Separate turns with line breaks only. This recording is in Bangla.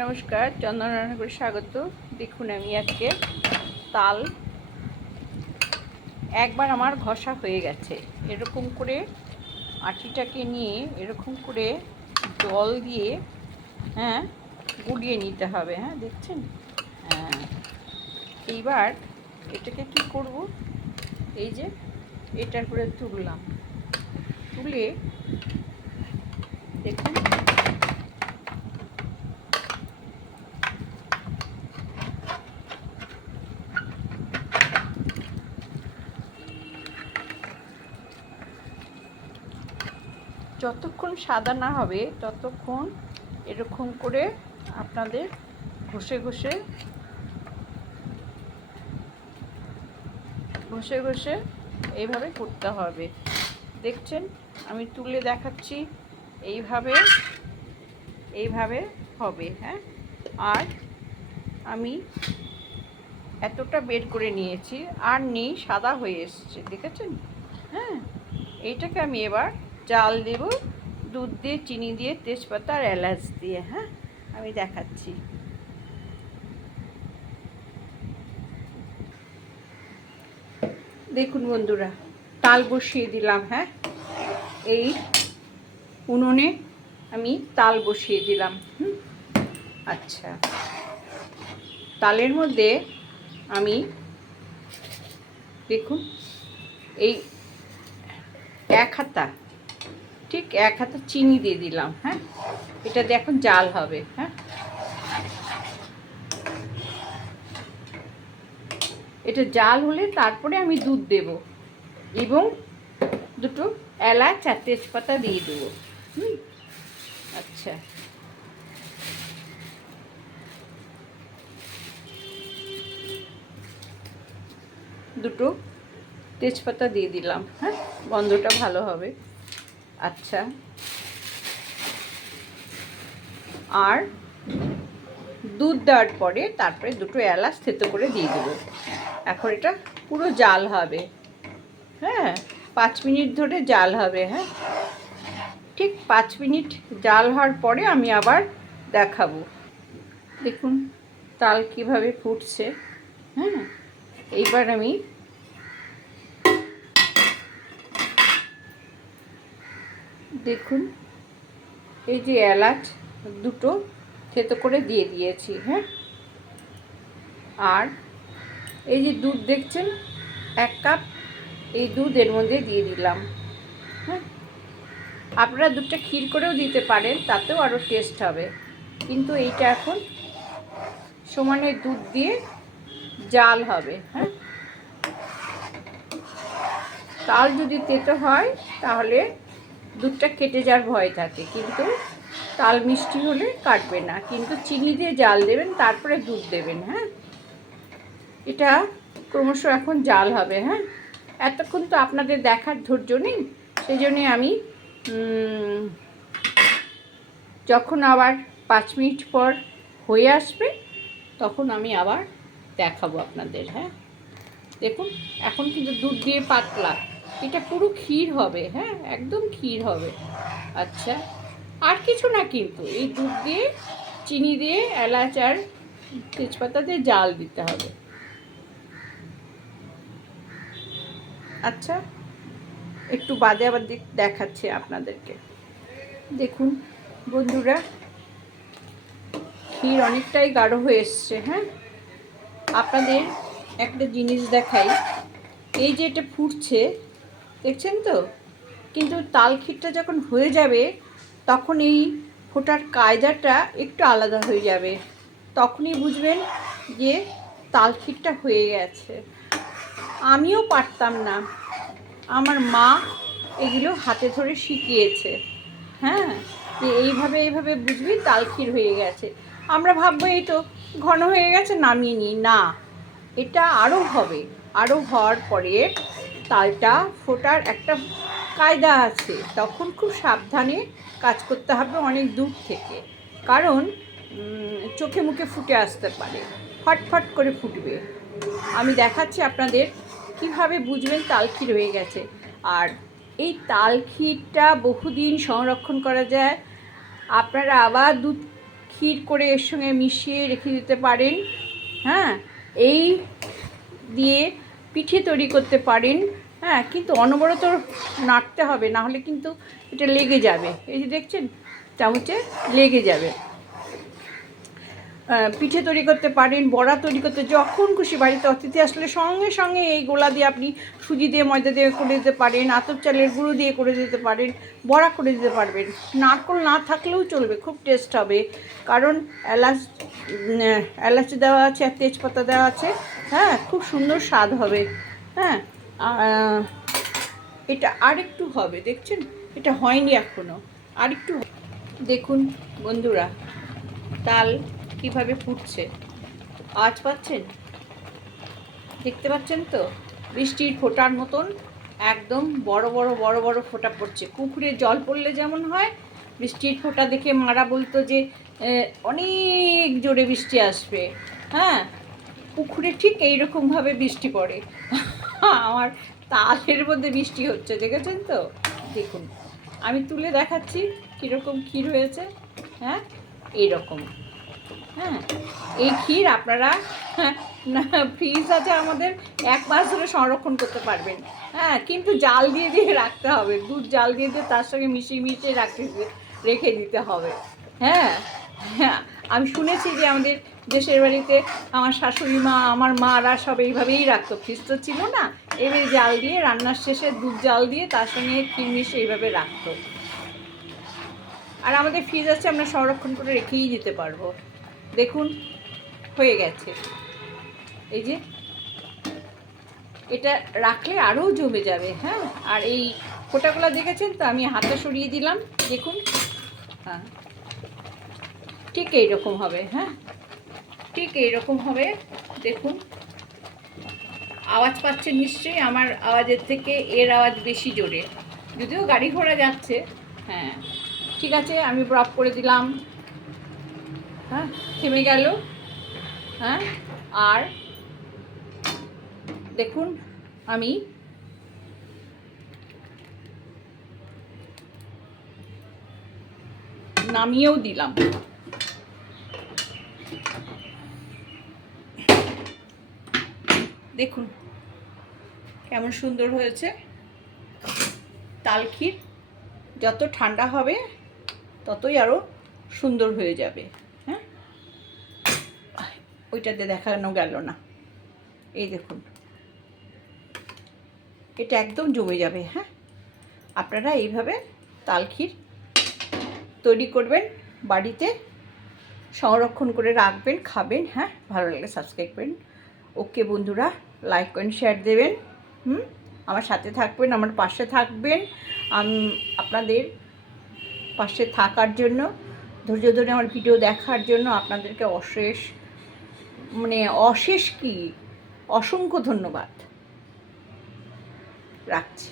নমস্কার চন্দন রান্না করে স্বাগত। দেখুন আমি আজকে তাল। একবার আমার ঘষা হয়ে গেছে। এরকম করে আটিটাকে নিয়ে এরকম করে জল দিয়ে হ্যাঁ গুলিয়ে নিতে হবে হ্যাঁ দেখছেন? হ্যাঁ। এইবার এটাকে কি করব? এই যে এটার করে তুললাম। তুলে দেখুন যতক্ষণ সাদা না হবে, ততক্ষণ এরকম করে আপনাদের ঘষে ঘষে ঘষে ঘষে এইভাবে করতে হবে। দেখছেন? আমি তুলে দেখাচ্ছি। এইভাবে এইভাবে হবে হ্যাঁ? আর আমি এতটা বের করে নিয়েছি, আর নেই, সাদা হয়ে এসছে, দেখেছেন? হ্যাঁ? এইটাকে আমি এবার চাল দেব, দুধ দিয়ে, চিনি দিয়ে, তেজপাতা আর এলাচ দিয়ে হ্যাঁ? আমি দেখাচ্ছি। দেখুন বন্ধুরা, তাল বসিয়ে দিলাম হ্যাঁ? এই উনুনে আমি তাল বসিয়ে দিলাম, হুম? আচ্ছা। তালের মধ্যে আমি, দেখুন, এই এক হাতা ঠিক এক হাতে চিনি দিয়ে দিলাম হ্যাঁ? এটা দিয়ে এখন জাল হবে হ্যাঁ? এটা জাল হলে তারপরে আমি দুধ দেব এবং দুটো এলাচ আর তেজপাতা দিয়ে দেবো, হুম? আচ্ছা। দুটো তেজপাতা দিয়ে দিলাম হ্যাঁ? গন্ধটা ভালো হবে। আচ্ছা। আর দুধ দেওয়ার পরে তারপরে দুটো এলাচ থেতো করে দিয়ে দেবো। এখন এটা পুরো জাল হবে। হ্যাঁ পাঁচ মিনিট ধরে জাল হবে হ্যাঁ। ঠিক পাঁচ মিনিট জাল হওয়ার পরে আমি আবার দেখাবো। দেখুন, তাল কীভাবে ফুটছে হ্যাঁ। এইবার আমি দেখুন, এই যে এলাচ দুটো থেতো করে দিয়ে দিয়েছি হ্যাঁ? আর এই যে দুধ দেখছেন, এক কাপ এই দুধ এর মধ্যে দিয়ে দিলাম হ্যাঁ? আপনারা দুধটা ক্ষীর করেও দিতে পারেন, তাতেও আরও টেস্ট হবে। কিন্তু এইটা এখন সমানে দুধ দিয়ে জাল হবে হ্যাঁ? তাল যদি তেতো হয়, তাহলে দুধটা কেটে যাওয়ার ভয় থাকে, কিন্তু তাল মিষ্টি হলে কাটবে না। কিন্তু চিনি দিয়ে জাল দেবেন, তারপরে দুধ দেবেন হ্যাঁ? এটা ক্রমশ এখন জাল হবে হ্যাঁ? এতক্ষণ তো আপনাদের দেখার ধৈর্য নেই সেই জন্যে আমি যখন আবার পাঁচ মিনিট পর হয়ে আসবে, তখন আমি আবার দেখাবো আপনাদের হ্যাঁ? দেখুন, এখন কিন্তু দুধ দিয়ে পাতলা। এটা পুরো ক্ষীর হবে হ্যাঁ একদম ক্ষীর হবে। আচ্ছা আর কিছু না কিন্তু এই দুধ দিয়ে চিনি দিয়ে এলাচ আর তেজপাতা দিয়ে জাল দিতে হবে। আচ্ছা একটু বাদে আবার দেখাচ্ছি আপনাদেরকে। দেখুন বন্ধুরা ক্ষীর অনেকটাই গাঢ় হয়ে এসছে হ্যাঁ। আপনাদের একটা জিনিস দেখাই এই যে এটা ফুটছে দেখছেন তো? কিন্তু তাল ক্ষীরটা যখন হয়ে যাবে, তখন এই ফোটার কায়দাটা একটু আলাদা হয়ে যাবে। তখনই বুঝবেন যে তাল ক্ষীরটা হয়ে গেছে। আমিও পারতাম না। আমার মা এগুলো হাতে ধরে শিখিয়েছে। হ্যাঁ? যে এইভাবে এইভাবে বুঝবি তাল ক্ষীর হয়ে গেছে। আমরা ভাববো এই তো ঘন হয়ে গেছে, নামিয়ে নিই। না, এটা আরও হবে। আরও হওয়ার পরে তালটা ফোটার একটা কায়দা আছে। তখন খুব সাবধানে কাজ করতে হবে অনেক দূর থেকে। কারণ চোখে মুখে ফুটে আসতে পারে। ফটফট করে ফুটবে। আমি দেখাচ্ছি আপনাদের কীভাবে বুঝবেন তাল ক্ষীর হয়ে গেছে। আর এই তাল ক্ষীরটা বহুদিন সংরক্ষণ করা যায়। আপনারা আবার দুধ ক্ষীর করে এর সঙ্গে মিশিয়ে রেখে দিতে পারেন। হ্যাঁ? এই দিয়ে পিঠে তৈরি করতে পারেন। হ্যাঁ কিন্তু অনবরত নাড়তে হবে, না হলে কিন্তু এটা লেগে যাবে। এই যে দেখছেন, চামচে লেগে যাবে। পিঠে তৈরি করতে পারেন, বড়া তৈরি করতে, যখন খুশি বাড়িতে অতিথি আসলে সঙ্গে সঙ্গে এই গোলা দিয়ে আপনি সুজি দিয়ে, ময়দা দিয়ে করে দিতে পারেন, আতপ চালের গুঁড়ো দিয়ে করে দিতে পারেন, বড়া করে দিতে পারবেন। নারকল না থাকলেও চলবে, খুব টেস্ট হবে। কারণ এলাচ এলাচ দেওয়া আছে, আর তেজপাতা দেওয়া আছে হ্যাঁ খুব সুন্দর স্বাদ হবে। হ্যাঁ এটা আরেকটু হবে, দেখছেন? এটা হয়নি এখনও। আরেকটু দেখুন, বন্ধুরা, তাল কীভাবে ফুটছে। আওয়াজ পাচ্ছেন? দেখতে পাচ্ছেন তো? বৃষ্টির ফোঁটার মতন, একদম বড় বড় বড় বড় ফোঁটা পড়ছে। পুকুরে জল পড়লে যেমন হয়, বৃষ্টির ফোঁটা দেখে মারা বলতো যে অনেক জোরে বৃষ্টি আসবে। হ্যাঁ পুকুরে ঠিক এইরকমভাবে বৃষ্টি পড়ে। আমার তালের মধ্যে বৃষ্টি হচ্ছে, দেখেছেন তো? দেখুন, আমি তুলে দেখাচ্ছি কীরকম ক্ষীর হয়েছে হ্যাঁ? এইরকম। হ্যাঁ এই ক্ষীর আপনারা ফ্রিজ আছে আমাদের, এক মাস ধরে সংরক্ষণ করতে পারবেন। হ্যাঁ কিন্তু জাল দিয়ে দিয়ে রাখতে হবে, দুধ জাল দিয়ে দিয়ে তার সঙ্গে মিশিয়ে মিশিয়ে রাখতে রেখে দিতে হবে। হ্যাঁ হ্যাঁ আমি শুনেছি যে আমাদের দেশের বাড়িতে আমার শাশুড়ি মা, আমার মারা সব এইভাবেই রাখতো। ফ্রিজ তো ছিল না। এবারে জাল দিয়ে, রান্নার শেষে দুধ জাল দিয়ে তার সঙ্গে ক্ষীর এইভাবে রাখতো। আর আমাদের ফ্রিজ আছে, আমরা সংরক্ষণ করে রেখেই দিতে পারব। দেখুন, হয়ে গেছে। এই যে, এটা রাখলে আরও জমে যাবে হ্যাঁ? আর এই ফোটাগুলো দেখেছেন তো? আমি হাতে সরিয়ে দিলাম। দেখুন। হ্যাঁ। ঠিক এইরকম হবে হ্যাঁ? ঠিক এইরকম হবে। দেখুন। আওয়াজ পাচ্ছেন নিশ্চয়ই, আমার আওয়াজের থেকে এর আওয়াজ বেশি জোরে। যদিও গাড়ি ঘোড়া যাচ্ছে। হ্যাঁ। ঠিক আছে, আমি ব্রপ করে দিলাম। হ্যাঁ থেমে গেল। হ্যাঁ আর দেখুন, আমি নামিয়েও দিলাম। দেখুন, কেমন সুন্দর হয়েছে। তাল ক্ষীর যত ঠান্ডা হবে, ততই আরও সুন্দর হয়ে যাবে হ্যাঁ? ওইটাতে দেখানো গেল না। এই দেখুন, এটা একদম জমে যাবে হ্যাঁ? আপনারা এইভাবে তাল ক্ষীর তৈরি করবেন, বাড়িতে সংরক্ষণ করে রাখবেন, খাবেন হ্যাঁ? ভালো লাগলে সাবস্ক্রাইব করবেন। ওকে বন্ধুরা লাইক করেন শেয়ার দেবেন, হুম? আমার সাথে থাকবেন, আমার পাশে থাকবেন। আমি আপনাদের পাশে থাকার জন্য, ধৈর্য ধরে আমার ভিডিও দেখার জন্য আপনাদেরকে অশেষ মানে অশেষ কি? অসংখ্য ধন্যবাদ। রাখছি।